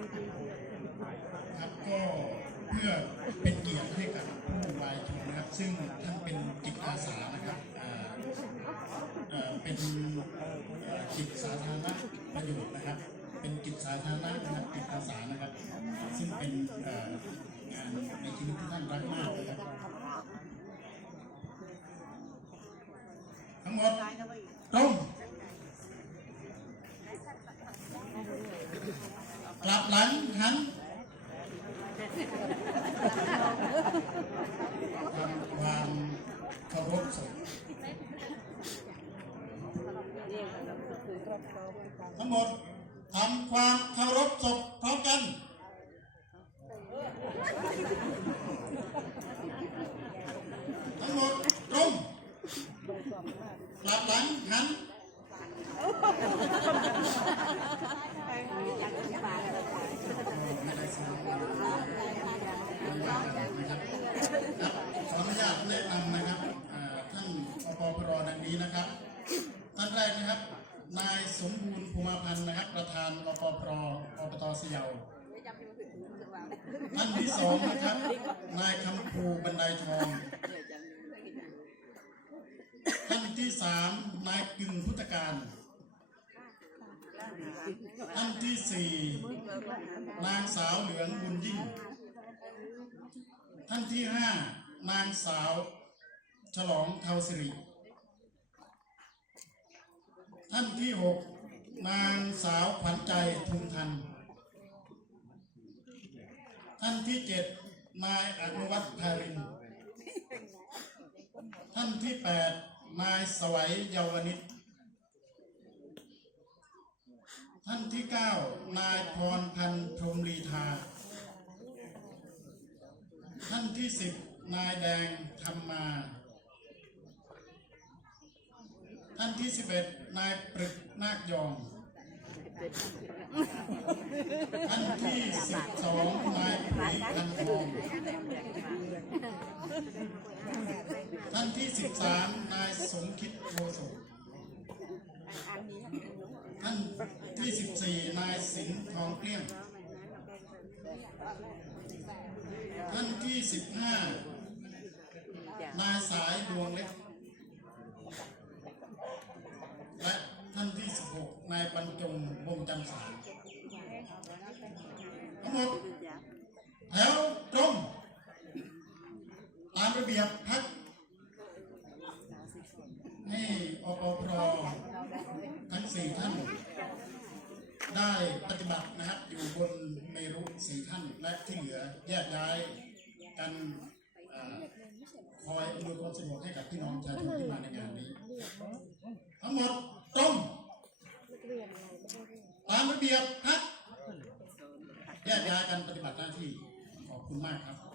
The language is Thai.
ครับก็เพื่อเป็นเกียรติให้กับผู้วายชนนะครับ ซึ่งท่านเป็นจิตอาสานะครับเป็นจิตสาธารณประโยชน์นะครับ เป็นจิตสาธารณะนะครับจิตอาสานะครับ ซึ่งเป็นงานในชีวิตที่ท่านรักมากนะครับทั้งหมดตรง กลับหลังหันทำความเคารพศพทั้งหมดทำความเคารพศพพร้อมกันทั้งหมดตรงกลับหลังหัน ขออนุญาตแนะนำนะครับท่านอปพรดังนี้นะครับท่านแรกนะครับ นายสมบูรณ์ภูมิพันธ์นะครับ ประธานอปพรอบตสยามท่านที่สองนะครับ นายคำภูบันไดทองท่านที่สามนายกึ่งพุทธการ ท่านที่สี่นางสาวเหลืองบุญยิ่ง ท่านที่ห้านางสาว ฉลองเทาสิริ ท่านที่หกนางสาวขวัญใจทุมทัน ท่านที่เจ็ดนายอนุวัฒน์ทาริน ท่านที่แปดนายสวัยเยาวนิต ท่านที่เก้านายพรพันธ์พรหมลีทาท่านที่สิบนายแดงธรรมา ท่านที่สิบเอ็ดนายปรึกนาคยอง ท่านที่สิบสองนายผุยพันทองท่านที่สิบสามนายสมคิดโทโส ท่านที่สิบสี่นายสิงห์ทองเกลี้ยง ท่านที่สิบห้านายสายดวงเล็ก และท่านที่สิบหกนายบรรจงวงจันทร์สารทั้งหมดแถวตรง ตามระเบียบพักให้อปพร สี่ท่าน ได้ปฏิบัตินะครับอยู่บนเมรุสี่ท่านและที่เหลือแยกย้ายกันคอยอำนวยความสะดวกให้กับพี่น้องประชาชนที่มาในงานนี้ ทั้งหมดตรงตามระเบียบพักแยกย้ายกันปฏิบัติหน้าที่ขอบคุณมากครับ